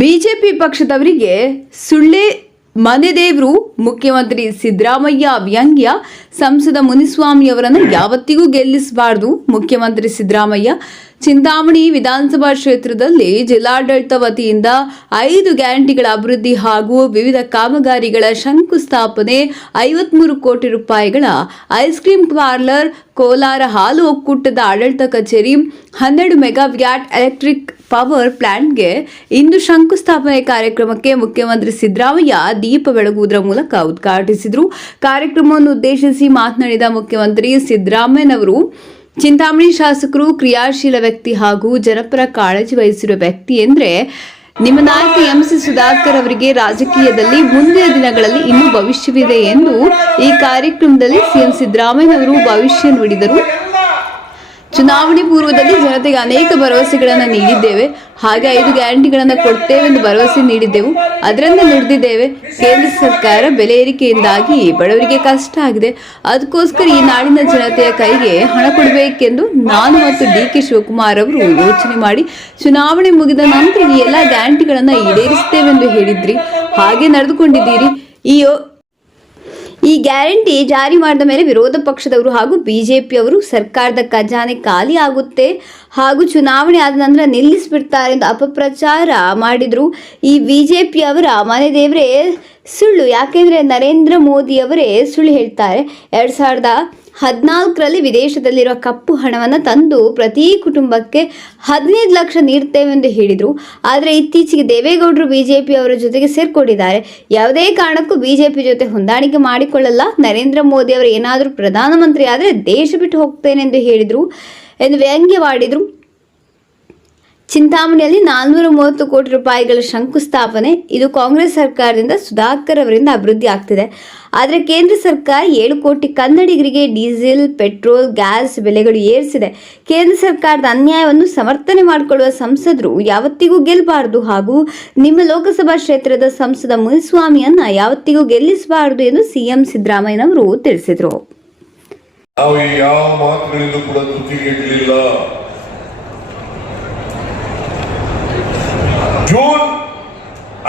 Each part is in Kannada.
ಬಿಜೆಪಿ ಪಕ್ಷದವರಿಗೆ ಸುಳ್ಳೆ ಮನೆದೇವರು ಮುಖ್ಯಮಂತ್ರಿ ಸಿದ್ದರಾಮಯ್ಯ ವ್ಯಂಗ್ಯ. ಸಂಸದ ಮುನಿಸ್ವಾಮಿಯವರನ್ನು ಯಾವತ್ತಿಗೂ ಗೆಲ್ಲಿಸಬಾರದು. ಮುಖ್ಯಮಂತ್ರಿ ಸಿದ್ದರಾಮಯ್ಯ ಚಿಂತಾಮಣಿ ವಿಧಾನಸಭಾ ಕ್ಷೇತ್ರದಲ್ಲಿ ಜಿಲ್ಲಾಡಳಿತ ವತಿಯಿಂದ 5 ಗ್ಯಾರಂಟಿಗಳ ಅಭಿವೃದ್ಧಿ ಹಾಗೂ ವಿವಿಧ ಕಾಮಗಾರಿಗಳ ಶಂಕುಸ್ಥಾಪನೆ, 53 ಕೋಟಿ ರೂಪಾಯಿಗಳ ಐಸ್ ಕ್ರೀಂ ಪಾರ್ಲರ್, ಕೋಲಾರ ಹಾಲು ಒಕ್ಕೂಟದ ಆಡಳಿತ ಕಚೇರಿ, 12 ಮೆಗಾವ್ಯಾಟ್ ಎಲೆಕ್ಟ್ರಿಕ್ ಪವರ್ ಪ್ಲಾಂಟ್ಗೆ ಇಂದು ಶಂಕುಸ್ಥಾಪನೆ ಕಾರ್ಯಕ್ರಮಕ್ಕೆ ಮುಖ್ಯಮಂತ್ರಿ ಸಿದ್ದರಾಮಯ್ಯ ದೀಪ ಬೆಳಗುವುದರ ಮೂಲಕ ಉದ್ಘಾಟಿಸಿದರು. ಕಾರ್ಯಕ್ರಮವನ್ನು ಉದ್ದೇಶಿಸಿ ಮಾತನಾಡಿದ ಮುಖ್ಯಮಂತ್ರಿ ಸಿದ್ದರಾಮಯ್ಯನವರು, ಚಿಂತಾಮಣಿ ಶಾಸಕರು ಕ್ರಿಯಾಶೀಲ ವ್ಯಕ್ತಿ ಹಾಗೂ ಜನಪರ ಕಾಳಜಿ ವಹಿಸಿರುವ ವ್ಯಕ್ತಿ ಎಂದರೆ ನಿಮ್ಮ ನಾಯಕ ಎಂಸಿ ಸುಧಾಕರ್ ಅವರಿಗೆ ರಾಜಕೀಯದಲ್ಲಿ ಮುಂದಿನ ದಿನಗಳಲ್ಲಿ ಇನ್ನೂ ಭವಿಷ್ಯವಿದೆ ಎಂದು ಈ ಕಾರ್ಯಕ್ರಮದಲ್ಲಿ ಸಿಎಂ ಸಿದ್ದರಾಮಯ್ಯನವರು ಭವಿಷ್ಯ ನುಡಿದರು. ಚುನಾವಣೆ ಪೂರ್ವದಲ್ಲಿ ಜನತೆಗೆ ಅನೇಕ ಭರವಸೆಗಳನ್ನು ನೀಡಿದ್ದೇವೆ. ಹಾಗೆ 5 ಗ್ಯಾರಂಟಿಗಳನ್ನು ಕೊಡ್ತೇವೆ ಎಂದು ಭರವಸೆ ನೀಡಿದ್ದೆವು. ಅದರಿಂದ ನುಡಿದಿದ್ದೇವೆ. ಕೇಂದ್ರ ಸರ್ಕಾರ ಬೆಲೆ ಏರಿಕೆಯಿಂದಾಗಿ ಬಡವರಿಗೆ ಕಷ್ಟ ಆಗಿದೆ. ಅದಕ್ಕೋಸ್ಕರ ಈ ನಾಡಿನ ಜನತೆಯ ಕೈಗೆ ಹಣ ಕೊಡಬೇಕೆಂದು ನಾನು ಮತ್ತು ಡಿ.ಕೆ. ಶಿವಕುಮಾರ್ ಅವರು ಯೋಚನೆ ಮಾಡಿ ಚುನಾವಣೆ ಮುಗಿದ ನಂತರ ಈ ಎಲ್ಲ ಗ್ಯಾರಂಟಿಗಳನ್ನು ಈಡೇರಿಸುತ್ತೇವೆಂದು ಹೇಳಿದ್ರಿ. ಹಾಗೆ ನಡೆದುಕೊಂಡಿದ್ದೀರಿ. ಈ ಗ್ಯಾರಂಟಿ ಜಾರಿ ಮಾಡಿದ ಮೇಲೆ ವಿರೋಧ ಪಕ್ಷದವರು ಹಾಗೂ ಬಿಜೆಪಿಯವರು ಸರ್ಕಾರದ ಖಜಾನೆ ಖಾಲಿ ಆಗುತ್ತೆ ಹಾಗೂ ಚುನಾವಣೆ ಆದ ನಂತರ ನಿಲ್ಲಿಸಿಬಿಡ್ತಾರೆ ಎಂದು ಅಪಪ್ರಚಾರ ಮಾಡಿದರು. ಈ ಬಿಜೆಪಿಯವರ ಮನೆ ದೇವರೇ ಸುಳ್ಳು. ಯಾಕೆಂದರೆ ನರೇಂದ್ರ ಮೋದಿಯವರೇ ಸುಳ್ಳು ಹೇಳ್ತಾರೆ. 2014ರಲ್ಲಿ ವಿದೇಶದಲ್ಲಿರುವ ಕಪ್ಪು ಹಣವನ್ನು ತಂದು ಪ್ರತಿ ಕುಟುಂಬಕ್ಕೆ 15 ಲಕ್ಷ ನೀಡುತ್ತೇವೆಂದು ಹೇಳಿದರು. ಆದರೆ ಇತ್ತೀಚೆಗೆ ದೇವೇಗೌಡರು ಬಿಜೆಪಿಯವರ ಜೊತೆಗೆ ಸೇರ್ಕೊಂಡಿದ್ದಾರೆ. ಯಾವುದೇ ಕಾರಣಕ್ಕೂ ಬಿಜೆಪಿ ಜೊತೆ ಹೊಂದಾಣಿಕೆ ಮಾಡಿಕೊಳ್ಳಲ್ಲ. ನರೇಂದ್ರ ಮೋದಿ ಅವರು ಏನಾದರೂ ಪ್ರಧಾನಮಂತ್ರಿ ಆದರೆ ದೇಶ ಬಿಟ್ಟು ಹೋಗ್ತೇನೆ ಎಂದು ಹೇಳಿದರು ಎಂದು ವ್ಯಂಗ್ಯವಾಡಿದರು. ಚಿಂತಾಮಣಿಯಲ್ಲಿ 430 ಕೋಟಿ ರೂಪಾಯಿಗಳ ಶಂಕುಸ್ಥಾಪನೆ. ಇದು ಕಾಂಗ್ರೆಸ್ ಸರ್ಕಾರದಿಂದ ಸುಧಾಕರ್ ಅವರಿಂದ ಅಭಿವೃದ್ಧಿ ಆಗ್ತಿದೆ. ಆದರೆ ಕೇಂದ್ರ ಸರ್ಕಾರ 7 ಕೋಟಿ ಕನ್ನಡಿಗರಿಗೆ ಡೀಸೆಲ್, ಪೆಟ್ರೋಲ್, ಗ್ಯಾಸ್ ಬೆಲೆಗಳು ಏರಿಸಿದೆ. ಕೇಂದ್ರ ಸರ್ಕಾರದ ಅನ್ಯಾಯವನ್ನು ಸಮರ್ಥನೆ ಮಾಡಿಕೊಳ್ಳುವ ಸಂಸದರು ಯಾವತ್ತಿಗೂ ಗೆಲ್ಲಬಾರದು ಹಾಗೂ ನಿಮ್ಮ ಲೋಕಸಭಾ ಕ್ಷೇತ್ರದ ಸಂಸದ ಮುನಿಸ್ವಾಮಿಯನ್ನ ಯಾವತ್ತಿಗೂ ಗೆಲ್ಲಿಸಬಾರದು ಎಂದು ಸಿಎಂ ಸಿದ್ದರಾಮಯ್ಯನವರು ತಿಳಿಸಿದರು. ಜೂನ್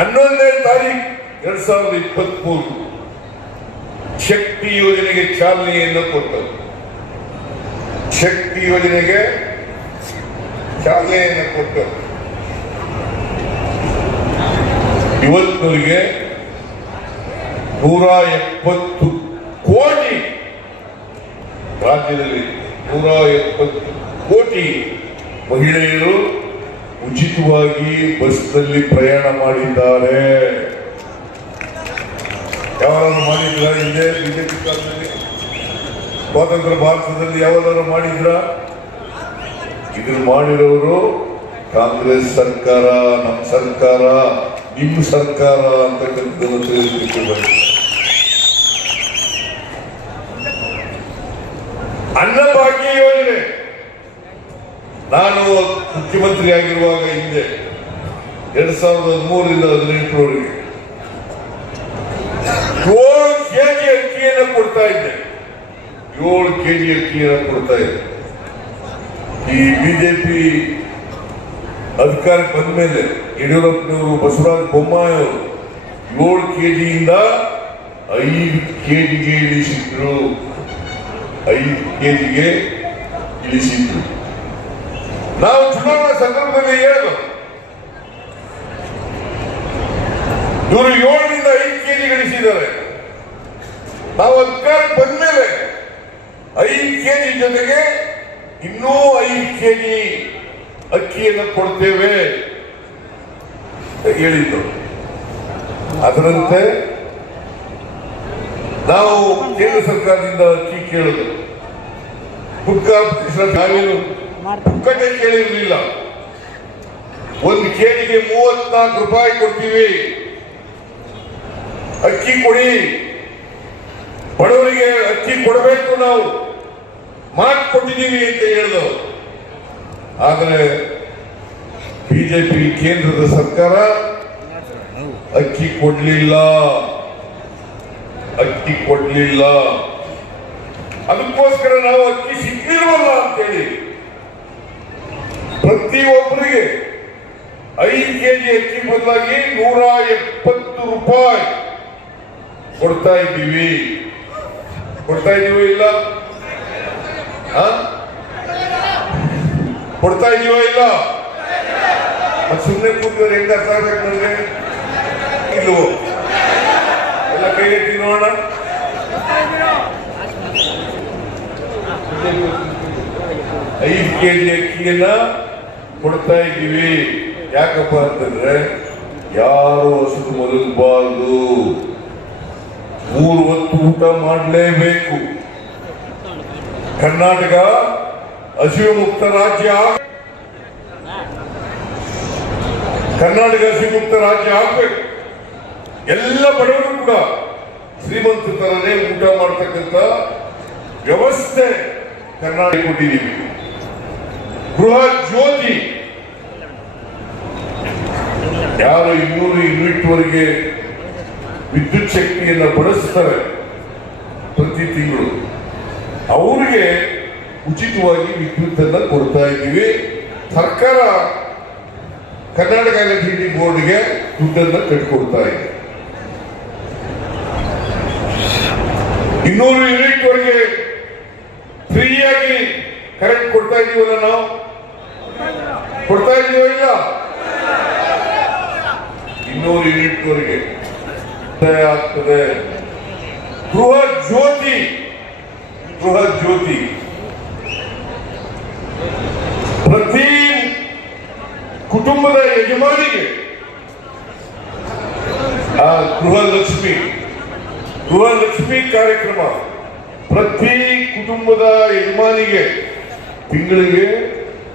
11ನೇ ತಾರೀಕು 2023 ಶಕ್ತಿ ಯೋಜನೆಗೆ ಚಾಲನೆಯನ್ನು ಕೊಟ್ಟರು. ಶಕ್ತಿ ಯೋಜನೆಗೆ ಚಾಲನೆಯನ್ನು ಕೊಟ್ಟರು. ಇವತ್ತಿಗೆ 170 ಕೋಟಿ ರಾಜ್ಯದಲ್ಲಿ 170 ಕೋಟಿ ಮಹಿಳೆಯರು ಉಚಿತವಾಗಿ ಬಸ್ನಲ್ಲಿ ಪ್ರಯಾಣ ಮಾಡಿದ್ದಾರೆ. ಯಾವಾರು ಮಾಡಿದ್ರ? ಹಿಂದೆ ಬಿಜೆಪಿ ಕಾಲದಲ್ಲಿ ಸ್ವಾತಂತ್ರ್ಯ ಭಾರತದಲ್ಲಿ ಯಾವಾರು ಮಾಡಿದ್ರ? ಇದನ್ನು ಮಾಡಿರೋರು ಕಾಂಗ್ರೆಸ್ ಸರ್ಕಾರ, ನಮ್ಮ ಸರ್ಕಾರ, ನಿಮ್ಮ ಸರ್ಕಾರ ಅಂತಕ್ಕಂಥದ್ದು ತಿಳಿಸ್ಲಿಕ್ಕೆ ಅನ್ನಭಾಗ್ಯ ಯೋಜನೆ ನಾನು ಮುಖ್ಯಮಂತ್ರಿ ಆಗಿರುವಾಗ ಹಿಂದೆ 2013ರಿಂದ 2018ರವರೆಗೆ 7 ಕೆಜಿ ಅಕ್ಕಿಯನ್ನು ಕೊಡ್ತಾ ಇದ್ದೆ. 7 ಕೆಜಿ ಅಕ್ಕಿಯನ್ನು ಕೊಡ್ತಾ ಇದ್ದೆ. ಈ ಬಿಜೆಪಿ ಅಧಿಕಾರಕ್ಕೆ ಬಂದ ಮೇಲೆ ಯಡಿಯೂರಪ್ಪನವರು, ಬಸವರಾಜ ಬೊಮ್ಮಾಯಿ ಅವರು 7 ಕೆಜಿಯಿಂದ 5 ಕೆಜಿಗೆ ಇಳಿಸಿದ್ರು. 5 ಕೆಜಿಗೆ ಇಳಿಸಿದ್ರು. ನಾವು ಚುನಾವಣಾ ಸಂದರ್ಭದಲ್ಲಿ ಹೇಳಿದ್ರು, ಇವರು 7ರಿಂದ 5 ಕೆಜಿ ಗಳಿಸಿದ್ದಾರೆ. ನಾವು ಅಧಿಕಾರಕ್ಕೆ ಬಂದ ಮೇಲೆ 5 ಕೆಜಿ ಜೊತೆಗೆ ಇನ್ನೂ 5 ಕೆಜಿ ಅಕ್ಕಿಯನ್ನು ಕೊಡ್ತೇವೆ ಹೇಳಿದ್ದು. ಅದರಂತೆ ನಾವು ಕೇಂದ್ರ ಸರ್ಕಾರದಿಂದ ಅಕ್ಕಿ ಕೇಳಿದ್ರು. ಪುಕ್ಕಟೆ ಕೇಳಿರಲಿಲ್ಲ. 1 ಕೆಜಿಗೆ 34 ರೂಪಾಯಿ ಕೊಡ್ತೀವಿ, ಅಕ್ಕಿ ಕೊಡಿ, ಬಡವರಿಗೆ ಅಕ್ಕಿ ಕೊಡಬೇಕು, ನಾವು ಮಾತು ಕೊಟ್ಟಿದ್ದೀವಿ ಅಂತ ಹೇಳಿದ್ರು. ಆದರೆ ಬಿಜೆಪಿ ಕೇಂದ್ರದ ಸರ್ಕಾರ ಅಕ್ಕಿ ಕೊಡ್ಲಿಲ್ಲ. ಅದಕ್ಕೋಸ್ಕರ ನಾವು ಅಕ್ಕಿ ಸಿಕ್ಕಿಲ್ವಲ್ಲ ಅಂತೇಳಿ ಪ್ರತಿಯೊಬ್ಬರಿಗೆ 5 ಕೆಜಿ ಅಕ್ಕಿ ಬದಲಾಗಿ 170 ರೂಪಾಯಿ ಕೊಡ್ತಾ ಇದ್ದೀವಿ. ಇಲ್ಲ ಕೊಡ್ತಾ ಇದೀವ ಇಲ್ಲ? ಸುಮ್ಮನೆ ಕೂತ್ಕೊಂಡು ಹೆಂಗ ಅರ್ಥ ಆಗ್ಬೇಕು ನನಗೆ? ಇಲ್ವೋ? ಎಲ್ಲ ಕೈಗೆತ್ತಿ ನೋಡೋಣ. ಐದು ಕೆಜಿ ಅಕ್ಕಿಯನ್ನ ಕೊಡ್ತಾ ಇದ್ದೀವಿ. ಯಾಕಪ್ಪ ಅಂತಂದ್ರೆ ಯಾರು ಹಸಿದು ಮಲಗಬಾರ್ದು, 3 ಹೊತ್ತು ಊಟ ಮಾಡಲೇಬೇಕು. ಕರ್ನಾಟಕ ಹಸಿವು ಮುಕ್ತ ರಾಜ್ಯ, ಕರ್ನಾಟಕ ಹಸಿವು ಮುಕ್ತ ರಾಜ್ಯ ಆಗ್ಬೇಕು. ಎಲ್ಲ ಬಡವರು ಕೂಡ ಶ್ರೀಮಂತ ತರನೇ ಊಟ ಮಾಡ್ತಕ್ಕಂಥ ವ್ಯವಸ್ಥೆ ಕರ್ನಾಟಕ ಕೊಟ್ಟಿದ್ದೀವಿ. ಗೃಹ ಜ್ಯೋತಿ, ಯಾರು 200 ಯೂನಿಟ್ ವರೆಗೆ ವಿದ್ಯುತ್ ಶಕ್ತಿಯನ್ನು ಬಳಸ್ತಾರೆ ಪ್ರತಿ ತಿಂಗಳು, ಅವರಿಗೆ ಉಚಿತವಾಗಿ ವಿದ್ಯುತ್ ಅನ್ನ ಕೊಡ್ತಾ ಇದ್ದೀವಿ. ಸರ್ಕಾರ ಕರ್ನಾಟಕ ಎಲೆಕ್ಟ್ರಿಸಿಟಿ ಬೋರ್ಡ್ಗೆ ದುಡ್ಡನ್ನ ಕಟ್ಕೊಡ್ತಾ ಇದೆ. 200 ಯೂನಿಟ್ ವರೆಗೆ ಫ್ರೀಯಾಗಿ ಕರೆಂಟ್ ಕೊಡ್ತಾ ಇದೀವಲ್ಲ, ನಾವು ಕೊಡ್ತಾ ಇದೀವ ಇಲ್ಲ? 200 ಯೂನಿಟ್ ವರೆಗೆ ಆಗ್ತದೆ. ಗೃಹ ಜ್ಯೋತಿ ಪ್ರತಿ ಕುಟುಂಬದ ಯಜಮಾನಿಗೆ ಆ ಗೃಹಲಕ್ಷ್ಮಿ ಕಾರ್ಯಕ್ರಮ, ಪ್ರತಿ ಕುಟುಂಬದ ಯಜಮಾನಿಗೆ ತಿಂಗಳಿಗೆ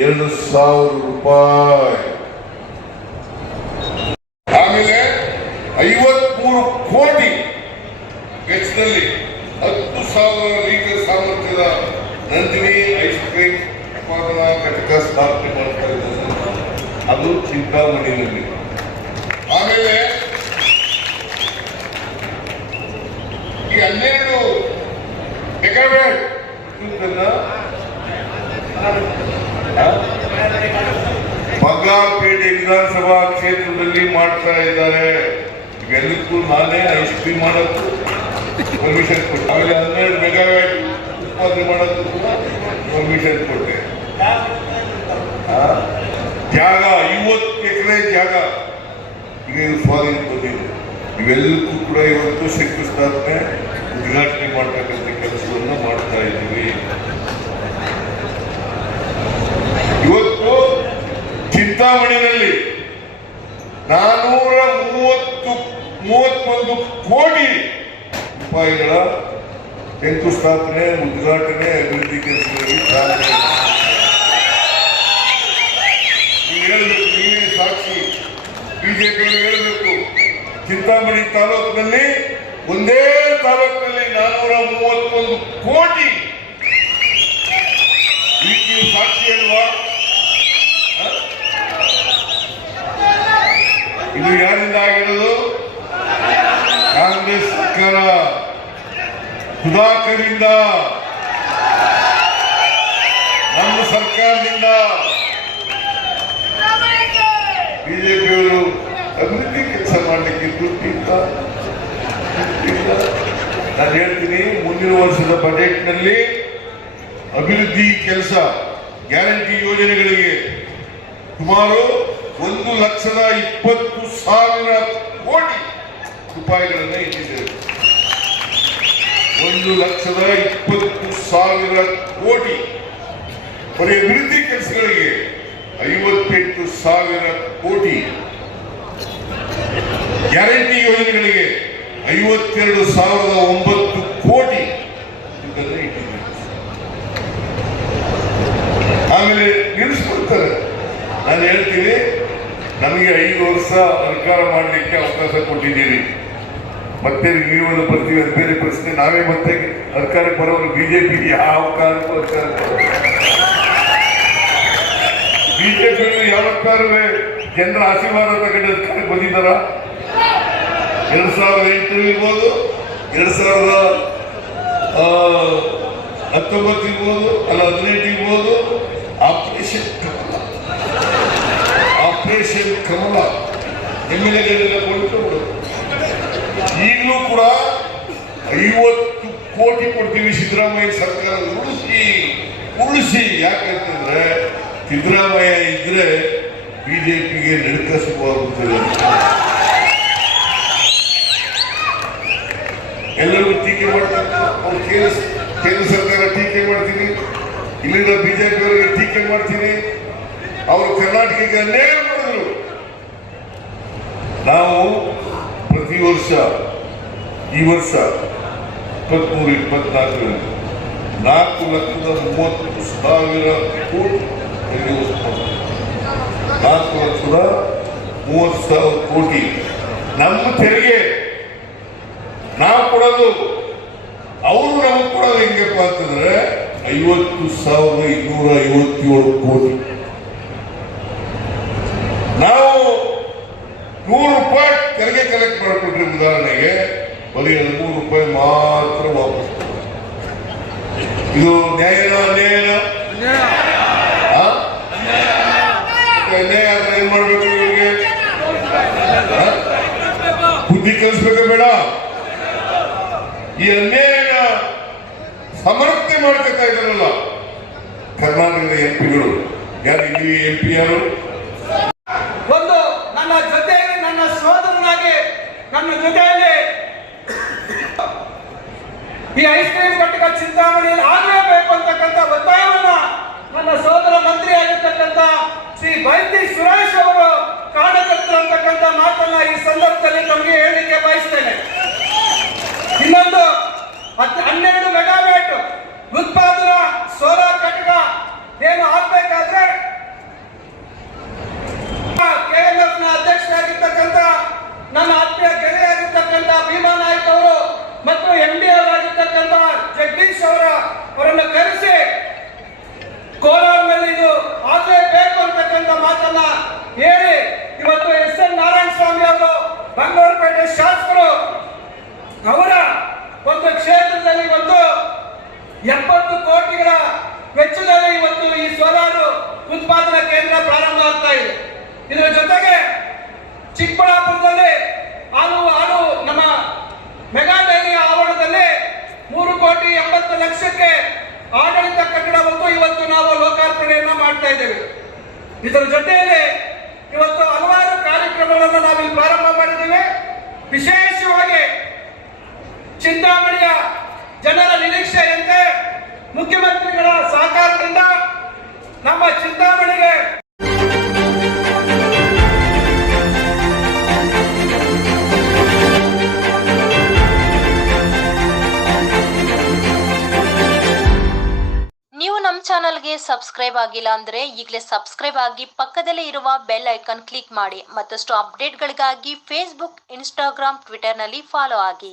2,000 ರೂಪಾಯಿ. ಆಮೇಲೆ 53 ಕೋಟಿ ವೆಚ್ಚದಲ್ಲಿ 10,000 ಲೀಟರ್ ಸಾಮರ್ಥ್ಯದ ನಂದಿನಿ ಐಸ್ ಕ್ರೀಮ್ ಉತ್ಪಾದನಾ ಘಟಕ ಸ್ಥಾಪನೆ ಮಾಡ್ತಾ ಇದ್ದಾರೆ. ಅದು ಚಿಂತಾಮಣಿಯಲ್ಲಿ. ಆಮೇಲೆ ಈ 12 ಮೆಗಾವ್ಯಾಟ್ ಬಂಗಾರಪೇಟೆ ವಿಧಾನಸಭಾ ಕ್ಷೇತ್ರದಲ್ಲಿ ಮಾಡ್ತಾ ಇದ್ದಾರೆ. ಇವೆಲ್ಲಕ್ಕೂ ನಾನೇ ಐಸ್ ಕ್ರೀಮ್ ಮಾಡೋದು ಪರ್ಮಿಷನ್ ಕೊಟ್ಟೆ. ಆಮೇಲೆ 12 ಮೆಗಾವ್ಯಾಟ್ ಉತ್ಪಾದನೆ ಮಾಡೋದು ಕೂಡ ಪರ್ಮಿಷನ್ ಕೊಟ್ಟೆ. ಜಾಗ 50 ಎಕರೆ ಜಾಗ ಈಗ ಸ್ವಾಧೀನ ಬಂದಿದೆ. ಇವೆಲ್ಲಕ್ಕೂ ಕೂಡ ಇವತ್ತು ಶಂಕುಸ್ಥಾಪನೆ ಉದ್ಘಾಟನೆ ಮಾಡ್ತಕ್ಕಂಥ ಕೆಲಸವನ್ನು ಮಾಡ್ತಾ ಇದ್ದೀವಿ. ಇವತ್ತು ಚಿಂತಾಮಣಿಯಲ್ಲಿ 431 ಕೋಟಿ ರೂಪಾಯಿಗಳ ಶಂಕುಸ್ಥಾಪನೆ, ಉದ್ಘಾಟನೆ, ಅಭಿವೃದ್ಧಿ ಕೆಲಸಗಳಿಗೆ ಚಾಲನೆ. ನೀವೇ ಸಾಕ್ಷಿ, ಬಿಜೆಪಿ ಹೇಳಬೇಕು. ಚಿಂತಾಮಣಿ ತಾಲೂಕಿನಲ್ಲಿ, ಒಂದೇ ತಾಲೂಕಿನಲ್ಲಿ 431 ಕೋಟಿ. ನೀವು ಸಾಕ್ಷಿ ಅಲ್ವಾ? ಇದು ಯಾರಿಂದ ಆಗಿರೋದು? ಕಾಂಗ್ರೆಸ್ ಸರ್ಕಾರ, ಸುಧಾಕರಿಂದ, ನಮ್ಮ ಸರ್ಕಾರದಿಂದ. ಬಿಜೆಪಿಯವರು ಅಭಿವೃದ್ಧಿ ಕೆಲಸ ಮಾಡಲಿಕ್ಕೆ ದುಡ್ಡಿಲ್ಲ. ನಾನು ಹೇಳ್ತೀನಿ, ಮುಂದಿನ ವರ್ಷದ ಬಜೆಟ್ನಲ್ಲಿ ಅಭಿವೃದ್ಧಿ ಕೆಲಸ, ಗ್ಯಾರಂಟಿ ಯೋಜನೆಗಳಿಗೆ ಸುಮಾರು 1,20,000 ಕೋಟಿ ರೂಪಾಯಿಗಳನ್ನು ಇಟ್ಟಿದ್ದೇವೆ. 1,20,000 ಕೋಟಿ. ಬರೀ ಅಭಿವೃದ್ಧಿ ಕೆಲಸಗಳಿಗೆ 58,000 ಕೋಟಿ. ಗ್ಯಾರಂಟಿ ಯೋಜನೆಗಳಿಗೆ 52,009 ಕೋಟಿ ಇಟ್ಟಿದ್ದೇವೆ. ಆಮೇಲೆ ನಿಲ್ಲಿಸ್ಕೊಡ್ತಾರೆ. ನಾನು ಹೇಳ್ತೀನಿ, ನಮಗೆ 5 ವರ್ಷ ಸರ್ಕಾರ ಮಾಡಲಿಕ್ಕೆ ಅವಕಾಶ ಕೊಟ್ಟಿದ್ದೀರಿ, ಮತ್ತೆ ನೀವನ್ನು ಬರ್ತೀವಿ ಅಂತ ಬೇರೆ ಪ್ರಶ್ನೆ. ನಾವೇ ಮತ್ತೆ ಸರ್ಕಾರಕ್ಕೆ ಬರೋರು ಬಿಜೆಪಿ ಯಾವ ಕಾರಣಕ್ಕೂ ಬಿಜೆಪಿ ಯಾವತ್ತಾರುವೆ ಜನರ ಆಶೀರ್ವಾದ ತಗೊಂಡು ಅಧಿಕಾರಕ್ಕೆ ಬಂದಿದ್ದಾರ? 2008 ಇರ್ಬೋದು, 2019 ಇರ್ಬೋದು, ಅಲ್ಲ 18 ಇರ್ಬೋದು. ಆಪರೇಷನ್ ಆಪರೇಷನ್ ಕಮಲ MLA ಕೊಂಡ್ಕೊಂಡು ಈಗಲೂ ಕೂಡ 50 ಕೋಟಿ ಕೊಡ್ತೀವಿ ಸಿದ್ದರಾಮಯ್ಯ ಸರ್ಕಾರ ಉಳಿಸಿ ಯಾಕಂತಂದ್ರೆ ಸಿದ್ದರಾಮಯ್ಯ ಇದ್ರೆ ಬಿಜೆಪಿಗೆ ನಡುಕಸುವಾಗುತ್ತದೆ. ಎಲ್ಲರೂ ಟೀಕೆ ಮಾಡ್ತಾರೆ. ಅವ್ರು ಕೇಂದ್ರ ಸರ್ಕಾರ ಟೀಕೆ ಮಾಡ್ತೀನಿ, ಇಲ್ಲಿಂದ ಬಿಜೆಪಿ ಅವರಿಗೆ ಟೀಕೆ ಮಾಡ್ತೀನಿ. ಅವರು ಕರ್ನಾಟಕಕ್ಕೆ ಅನ್ಯಾಯ ಮಾಡಿದ್ರು. ನಾವು ಪ್ರತಿ ವರ್ಷ ಈ ವರ್ಷ 23-24 4,30,000 ಕೋಟಿ ತೆರಿಗೆ ವಸೂಲು ಮಾಡ್ತಾರೆ. 4,30,000 ಕೋಟಿ ನಮ್ಮ ತೆರಿಗೆ ನಾವು ಕೊಡೋದು. ಅವರು ನಮಗೆ ಕೊಡೋದು ಹೆಂಗಪ್ಪ ಅಂತಂದ್ರೆ 50,257 ಕೋಟಿ. ನಾವು 100 ರೂಪಾಯಿ ತೆರಿಗೆ ಕಲೆಕ್ಟ್ ಮಾಡಿಕೊಟ್ರೆ ಉದಾಹರಣೆಗೆ ಬರೀ 13 ರೂಪಾಯಿ ಮಾತ್ರ ವಾಪಸ್. ಇದು ನ್ಯಾಯನ ಅನ್ಯಾಯನ? ಅನ್ಯಾಯ ಆದ್ರೆ ಏನ್ ಮಾಡ್ಬೇಕು? ಇವ್ರಿಗೆ ಬುದ್ಧಿ ಕಲಿಸ್ಬೇಕ ಬೇಡ? ಈ ಅನ್ಯಾಯನ ಸಮರ್ಥನೆ ಮಾಡ್ಕೊತಾ ಇದ್ದಾರಲ್ಲ ಕರ್ನಾಟಕದ ಎಂಪಿಗಳು. ಯಾರು ಇಲ್ಲಿ MP ಯಾರು? ಒಂದು ನನ್ನ ಜೊತೆಯಲ್ಲಿ ನನ್ನ ಸೋದರನಾಗಿ ನನ್ನ ಜೊತೆಯಲ್ಲಿ ಈ ಐಸ್ ಕ್ರೀಮ್ ಘಟಕ ಚಿಂತಾಮಣಿಯಲ್ಲಿ ಆಗಲೇಬೇಕು ಅಂತಕ್ಕಂಥ ಒತ್ತಾಯವನ್ನ ನನ್ನ ಸೋದರ ಮಂತ್ರಿ ಆಗಿರ್ತಕ್ಕಂಥ ಶ್ರೀ ಬೈತಿ ಸುರೇಶ್ ಅವರು ಕಾರಣಕರ್ತರು ಅಂತಕ್ಕಂಥ ಮಾತನ್ನ ಈ ಸಂದರ್ಭದಲ್ಲಿ ನಮಗೆ ಹೇಳಲಿಕ್ಕೆ ಬಯಸ್ತೇನೆ. ಇನ್ನೊಂದು 12 ಮೆಗಾವ್ಯಾಟ್ ಉತ್ಪಾದನಾ ಸೋಲಾರ್ ಘಟಕ ಏನು ಆಗ್ಬೇಕಾದ್ರೆ KMF ನ ಅಧ್ಯಕ್ಷರಾಗಿರ್ತಕ್ಕಂಥ ನನ್ನ ಆತ್ಮೀಯ ಗೆಳೆಯರಾಗಿರ್ತಕ್ಕಂಥ ಭೀಮಾ ನಾಯ್ಕ ಅವರು ಮತ್ತು MD ಅವರಾಗಿರ್ತಕ್ಕಂಥ ಜಗದೀಶ್ ಅವರನ್ನು ಕರೆಸಿ ಕೋಲಾರ್ನಲ್ಲಿ ಇದು ಆಗಲೇಬೇಕು ಅಂತಕ್ಕಂಥ ಮಾತನ್ನ ಹೇಳಿ ಇವತ್ತು SN ನಾರಾಯಣ ಸ್ವಾಮಿ ಅವರು ಬಂಗಾರಪೇಟೆ ಶಾಸಕರು ಅವರ ಒಂದು ಕ್ಷೇತ್ರದಲ್ಲಿ ಒಂದು 70 ಕೋಟಿಗಳ ವೆಚ್ಚದಲ್ಲಿ ಇವತ್ತು ಈ ಸೋಲಾರ್ ಉತ್ಪಾದನಾ ಕೇಂದ್ರ ಪ್ರಾರಂಭ ಆಗ್ತಾ ಇದೆ. ಇದರ ಜೊತೆಗೆ ಚಿಕ್ಕಬಳ್ಳಾಪುರದಲ್ಲಿ ಹಾಲು ನಮ್ಮ ಮೆಗಾ ಡೈರಿ ಆವರಣದಲ್ಲಿ 3,80,00,000ಕ್ಕೆ ಆಡಳಿತ ಕಟ್ಟಡವನ್ನು ಇವತ್ತು ನಾವು ಲೋಕಾರ್ಪಣೆಯನ್ನ ಮಾಡ್ತಾ ಇದ್ದೇವೆ. ಇದರ ಜೊತೆಯಲ್ಲಿ ಇವತ್ತು ಹಲವಾರು ಕಾರ್ಯಕ್ರಮಗಳನ್ನು ನಾವಿಲ್ಲಿ ಪ್ರಾರಂಭ ಮಾಡಿದ್ದೇವೆ. ವಿಶೇಷವಾಗಿ ಚಿಂತಾಮಣಿಯ ಜನರ ನಿರೀಕ್ಷೆಯಂತೆ ಮುಖ್ಯಮಂತ್ರಿಗಳ ಸಹಕಾರದಿಂದ ನಮ್ಮ ಚಿಂತಾಮಣಿಗೆ ನೀವು ನಮ್ಮ ಚಾನಲ್ಗೆ ಸಬ್ಸ್ಕ್ರೈಬ್ ಆಗಿಲ್ಲ ಅಂದ್ರೆ ಈಗಲೇ ಸಬ್ಸ್ಕ್ರೈಬ್ ಆಗಿ ಪಕ್ಕದಲ್ಲೇ ಇರುವ ಬೆಲ್ ಐಕಾನ್ ಕ್ಲಿಕ್ ಮಾಡಿ. ಮತ್ತಷ್ಟು ಅಪ್ಡೇಟ್ಗಳಿಗಾಗಿ ಫೇಸ್ಬುಕ್, ಇನ್ಸ್ಟಾಗ್ರಾಮ್, ಟ್ವಿಟರ್ನಲ್ಲಿ ಫಾಲೋ ಆಗಿ.